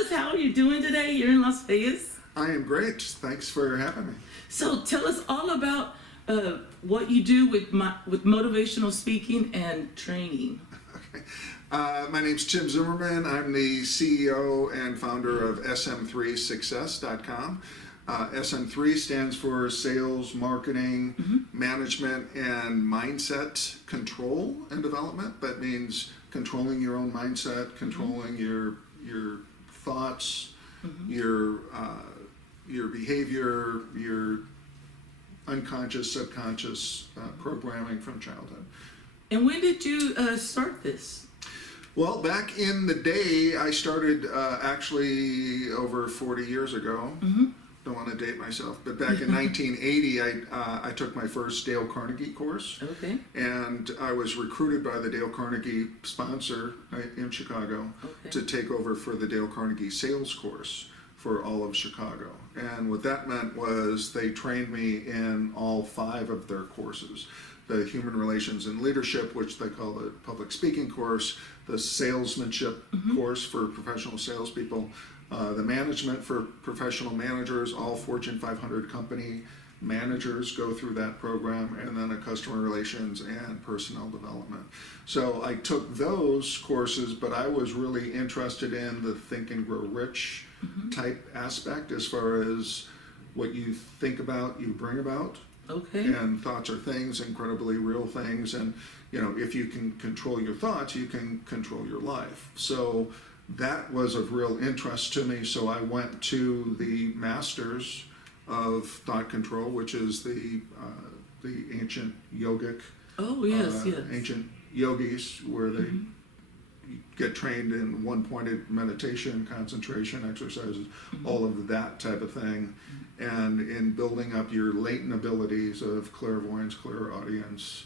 us how you're doing today here in Las Vegas. I am great. Thanks for having me. So tell us all about what you do with motivational speaking and training. Okay. My name's Tim Zimmerman. I'm the CEO and founder of SM3Success.com. SM3 stands for Sales, Marketing, Management, and Mindset Control and Development. That means controlling your own mindset, controlling your thoughts, your behavior, your unconscious, subconscious programming from childhood. And when did you start this? Well, back in the day, I started actually over 40 years ago. Don't want to date myself, but back in 1980, I took my first Dale Carnegie course. Okay. And I was recruited by the Dale Carnegie sponsor in Chicago to take over for the Dale Carnegie sales course for all of Chicago. And what that meant was they trained me in all 5 of their courses. The Human Relations and Leadership, which they call the Public Speaking course, the Salesmanship course for professional salespeople, the Management for professional managers, all Fortune 500 company managers go through that program, and then a Customer Relations and Personnel Development. So I took those courses, but I was really interested in the Think and Grow Rich type aspect, as far as what you think about, you bring about. Okay. And thoughts are things, incredibly real things, and if you can control your thoughts, you can control your life. So that was of real interest to me. So I went to the Masters of Thought Control, which is the ancient yogic, ancient yogis, where they get trained in one-pointed meditation, concentration exercises, all of that type of thing, and in building up your latent abilities of clairvoyance, clairaudience,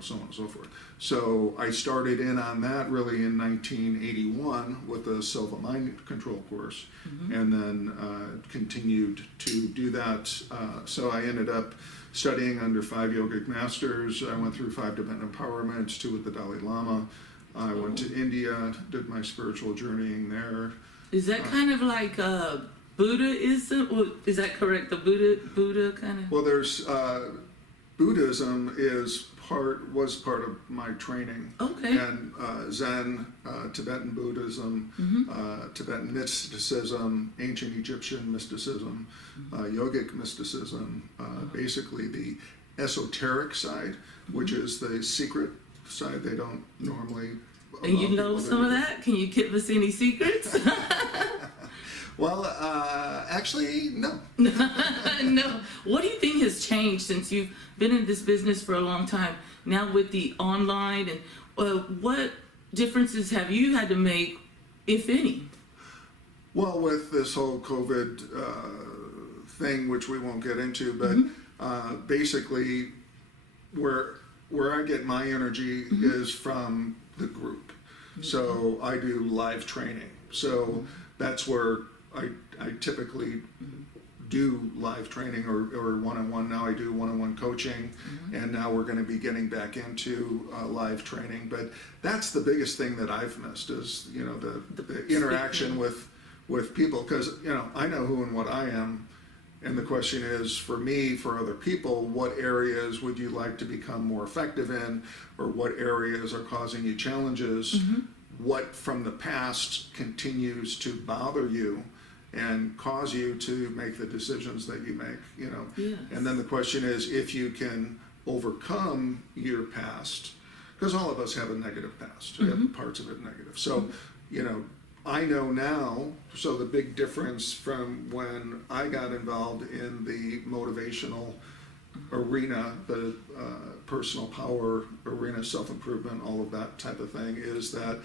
so on and so forth. So I started in on that really in 1981 with the Silva Mind Control course, and then continued to do that. So I ended up studying under 5 yogic masters. I went through 5 Tibetan empowerments, 2 with the Dalai Lama. I went to India, did my spiritual journeying there. Is that kind of like Buddhism? Is that correct? The Buddha kind of? Well, there's Buddhism was part of my training. Okay. And Zen, Tibetan Buddhism, Tibetan mysticism, ancient Egyptian mysticism, yogic mysticism, basically the esoteric side, which is the secret side they don't normally. And you know some of that? Can you give us any secrets? Well, actually, no. No. What do you think has changed since you've been in this business for a long time? Now with the online, and what differences have you had to make, if any? Well, with this whole COVID thing, which we won't get into, but basically, where I get my energy is from the group. So I do live training. So that's where I typically do live training or one-on-one. Now I do one-on-one coaching, and now we're going to be getting back into live training. But that's the biggest thing that I've missed is the interaction with people, because I know who and what I am. And the question is, for me, for other people, what areas would you like to become more effective in, or what areas are causing you challenges? What from the past continues to bother you and cause you to make the decisions that you make, Yes. And then the question is, if you can overcome your past, because all of us have a negative past, we have parts of it negative. So, I know now, so the big difference from when I got involved in the motivational arena, the personal power arena, self-improvement, all of that type of thing, is that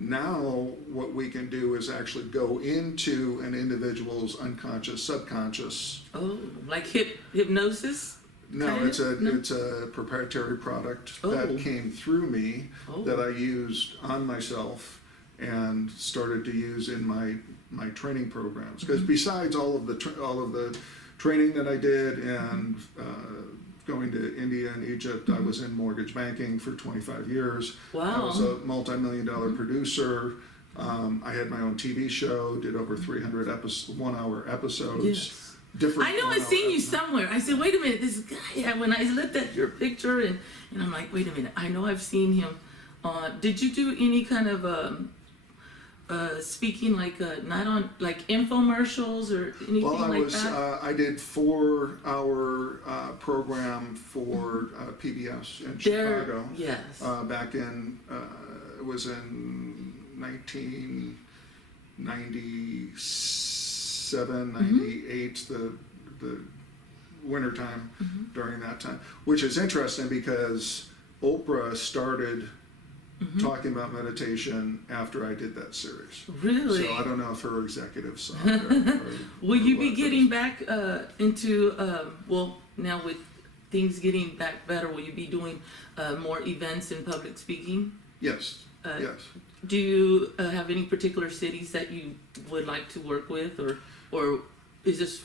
now what we can do is actually go into an individual's unconscious, subconscious. Oh, like hypnosis? No, it's a proprietary product that came through me that I used on myself and started to use in my training programs. Because besides all of the training that I did and going to India and Egypt, I was in mortgage banking for 25 years. Wow. I was a multi-million-dollar producer. I had my own TV show, did over 300 1-hour episodes. Yes. Different I know I've 1-hour seen you episodes. somewhere. I said, wait a minute, this guy, when I looked at your picture and I'm like, wait a minute, I know I've seen him. Did you do any kind of speaking, like not on like infomercials or anything Well, like that? I did 4-hour program for PBS in Chicago. Yes. Back in, it was in 1997, 98, the wintertime during that time, which is interesting because Oprah started talking about meditation after I did that series. Really? So I don't know if her executives saw it or Will you or be what, getting back into, well, now with things getting back better, will you be doing more events and public speaking? Yes, yes. Do you have any particular cities that you would like to work with, or is this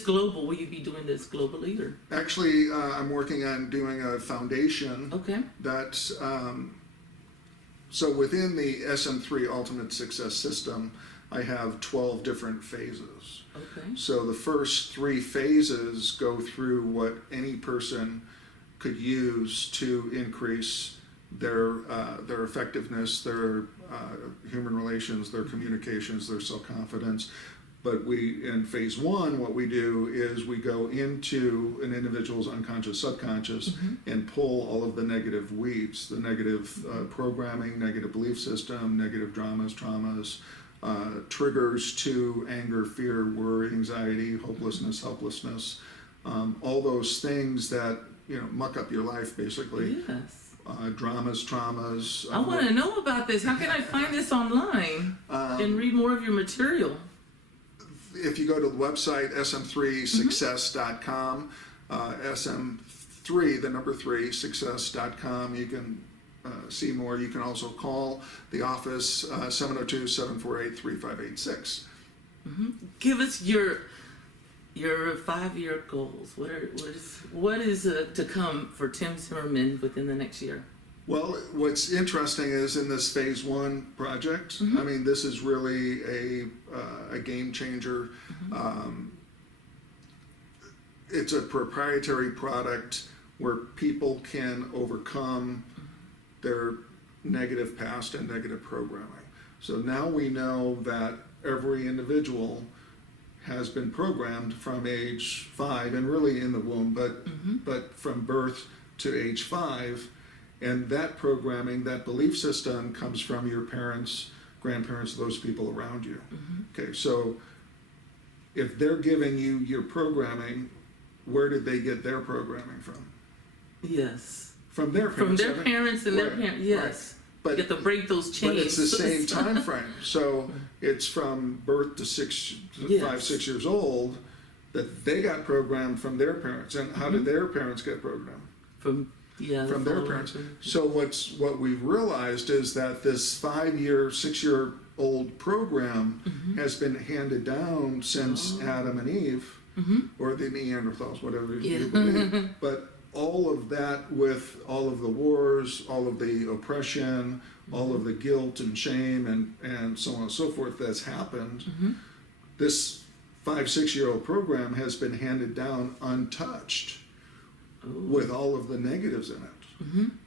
global? Will you be doing this globally, or? Actually, I'm working on doing a foundation Okay. that's, so within the SM3 Ultimate Success System, I have 12 different phases. Okay. So the first 3 phases go through what any person could use to increase their effectiveness, their human relations, their communications, their self-confidence. But in phase 1, what we do is we go into an individual's unconscious, subconscious, and pull all of the negative weeds, the negative programming, negative belief system, negative dramas, traumas, triggers to anger, fear, worry, anxiety, hopelessness, helplessness, all those things that muck up your life, basically. Yes. Dramas, traumas. I want to know about this. How can I find this online and read more of your material? If you go to the website sm3success.com, sm3, the number 3, success.com, you can see more. You can also call the office 702-748-3586. Give us your 5-year goals. What is to come for Tim Zimmerman within the next year? Well, what's interesting is in this phase 1 project, I mean, this is really a game changer. It's a proprietary product where people can overcome their negative past and negative programming. So now we know that every individual has been programmed from age 5, and really in the womb, but from birth to age 5. And that programming, that belief system comes from your parents, grandparents, those people around you. Okay, so if they're giving you your programming, where did they get their programming from? Yes. From their From parents. their parents and their Right, parents, yes. But, You have to break those chains. but it's the same time frame. So it's from birth to 5, 6 years old that they got programmed from their parents. And how did their parents get programmed? From Their parents. So what we've realized is that this 5-year, 6-year-old program has been handed down since Adam and Eve, or the Neanderthals, whatever you believe. But all of that, with all of the wars, all of the oppression, all of the guilt and shame and so on and so forth that's happened, this 5, 6-year-old program has been handed down untouched. With all of the negatives in it.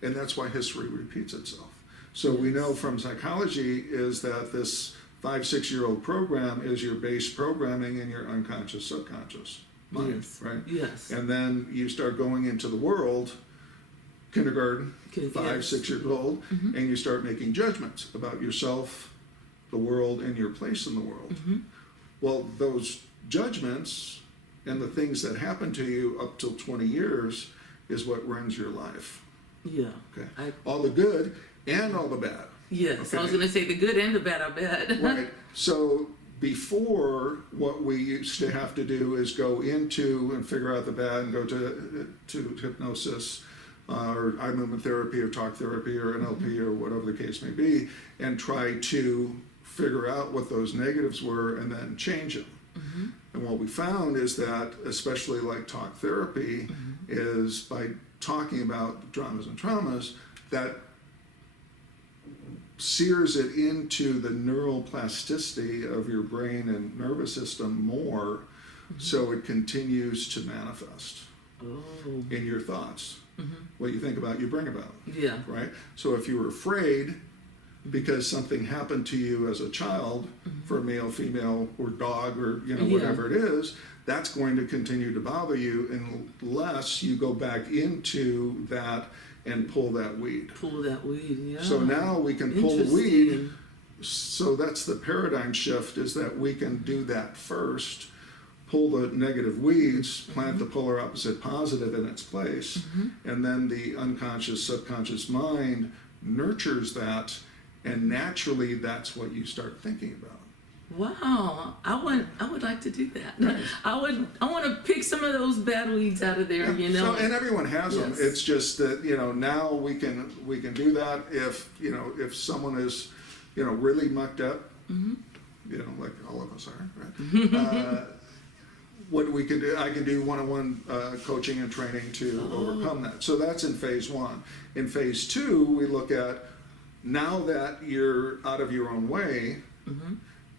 And that's why history repeats itself. So we know from psychology is that this 5, 6-year-old program is your base programming in your unconscious, subconscious mind, right? Yes. And then you start going into the world, kindergarten, 5, 6 years old, and you start making judgments about yourself, the world, and your place in the world. Well, those judgments and the things that happen to you up till 20 years is what runs your life. Yeah. Okay. All the good and all the bad. Yes. Okay. I was going to say the good and the bad, I bet. Right. So before, what we used to have to do is go into and figure out the bad and go to hypnosis or eye movement therapy or talk therapy or NLP or whatever the case may be, and try to figure out what those negatives were and then change them. And what we found is that, especially like talk therapy, is by talking about dramas and traumas, that sears it into the neural plasticity of your brain and nervous system more, so it continues to manifest in your thoughts. What you think about, you bring about. Yeah. Right? So if you were afraid because something happened to you as a child, for male, female, or dog, or whatever it is, that's going to continue to bother you unless you go back into that and pull that weed. Pull that weed, yeah. So now we can pull the weed. So that's the paradigm shift, is that we can do that first, pull the negative weeds, plant the polar opposite positive in its place, and then the unconscious, subconscious mind nurtures that, and naturally that's what you start thinking about. Wow, I would like to do that. Right. I want to pick some of those bad weeds out of there, So, and everyone has them. Yes. It's just that now we can do that if someone is really mucked up, like all of us are, right? What we can do, I can do one-on-one coaching and training to overcome that. So that's in phase 1. In phase 2, we look at, now that you're out of your own way,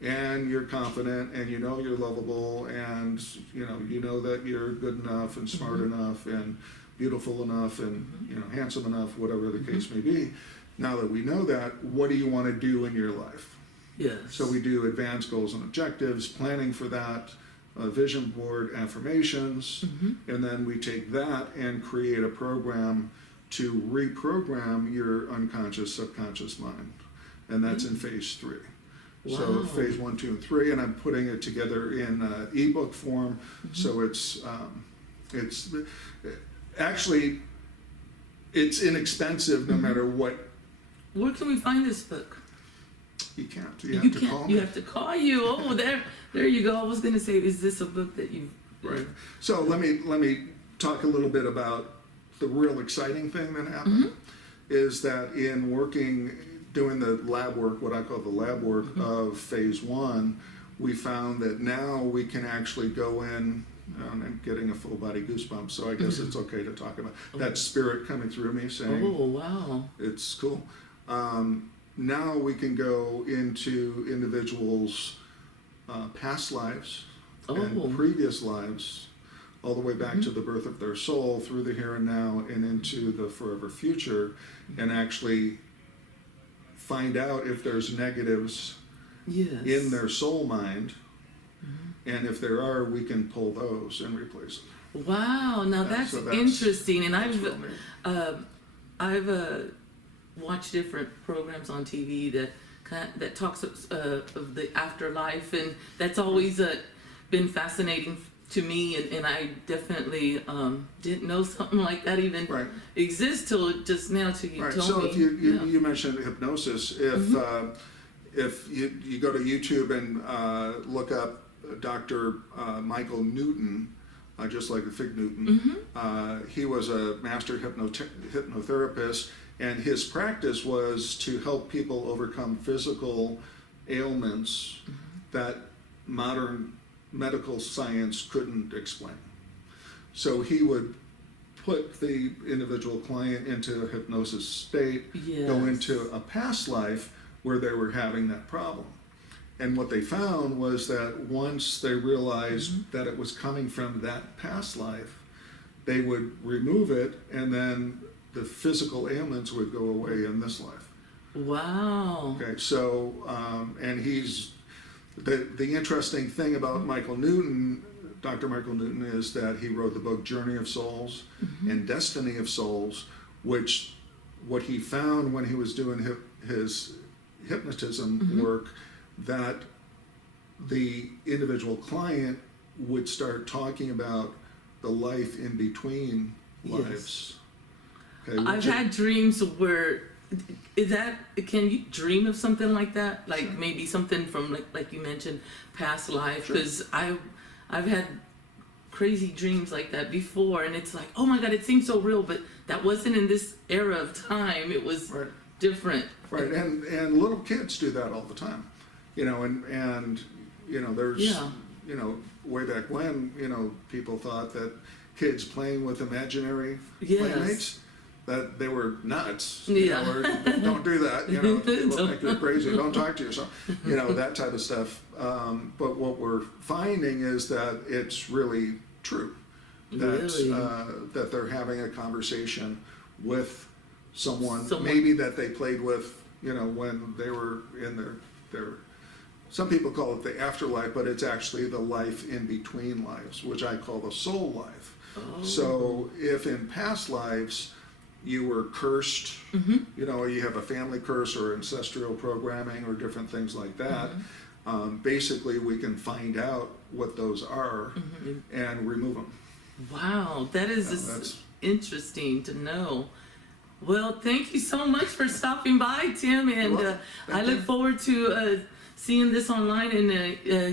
and you're confident, and you're lovable, and you know that you're good enough and smart enough and beautiful enough and handsome enough, whatever the case may be. Now that we know that, what do you want to do in your life? Yes. So we do advanced goals and objectives, planning for that, vision board, affirmations, and then we take that and create a program to reprogram your unconscious, subconscious mind, and that's in phase 3. Wow. So phase 1, 2, and 3, and I'm putting it together in ebook form. So it's actually inexpensive no matter what. Where can we find this book? You can't. You have to call me. You have to call you. Oh, there you go. I was going to say, is this a book that you? Right. So let me talk a little bit about the real exciting thing that happened. Is that in doing the lab work, what I call the lab work of phase 1, we found that now we can actually go in, and I'm getting a full body goosebumps, so I guess it's okay to talk about that spirit coming through me saying, oh, wow. It's cool. Now we can go into individuals' past lives and previous lives, all the way back to the birth of their soul, through the here and now, and into the forever future, and actually find out if there's negatives in their soul mind, and if there are, we can pull those and replace them. Wow, now that's interesting, and I've watched different programs on TV that talks of the afterlife, and that's always been fascinating to me, and I definitely didn't know something like that even exists till just now till you told me. So if you mentioned hypnosis, if you go to YouTube and look up Dr. Michael Newton, just like the Fig Newton, he was a master hypnotherapist, and his practice was to help people overcome physical ailments that modern medical science couldn't explain. So he would put the individual client into a hypnosis state, go into a past life where they were having that problem. And what they found was that once they realized that it was coming from that past life, they would remove it, and then the physical ailments would go away in this life. Wow. Okay, so, and he's, the interesting thing about Michael Newton, Dr. Michael Newton, is that he wrote the book Journey of Souls and Destiny of Souls, which what he found when he was doing his hypnotism work, that the individual client would start talking about the life in between lives. Okay, I've had dreams where, can you dream of something like that? Like maybe something from, like you mentioned, past life? Because I've had crazy dreams like that before, and it's like, oh my God, it seems so real, but that wasn't in this era of time. It was different. Right, and little kids do that all the time. And there's, way back when, people thought that kids playing with imaginary playmates, that they were nuts, Yeah. or don't do that, people think you're crazy, don't talk to yourself, that type of stuff. But what we're finding is that it's really true, that Really? that they're having a conversation with someone Someone. maybe that they played with, when they were in their some people call it the afterlife, but it's actually the life in between lives, which I call the soul life. Oh. So if in past lives you were cursed, you have a family curse or ancestral programming or different things like that, basically we can find out what those are and remove them. Wow, that is that's- interesting to know. Well, thank you so much for stopping by, Tim, and welcome. I Thank look you. forward to seeing this online and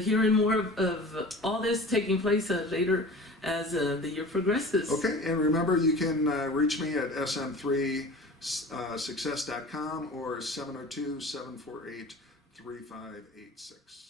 hearing more of all this taking place later as the year progresses. Okay, and remember you can reach me at sm3success.com or 702-748-3586.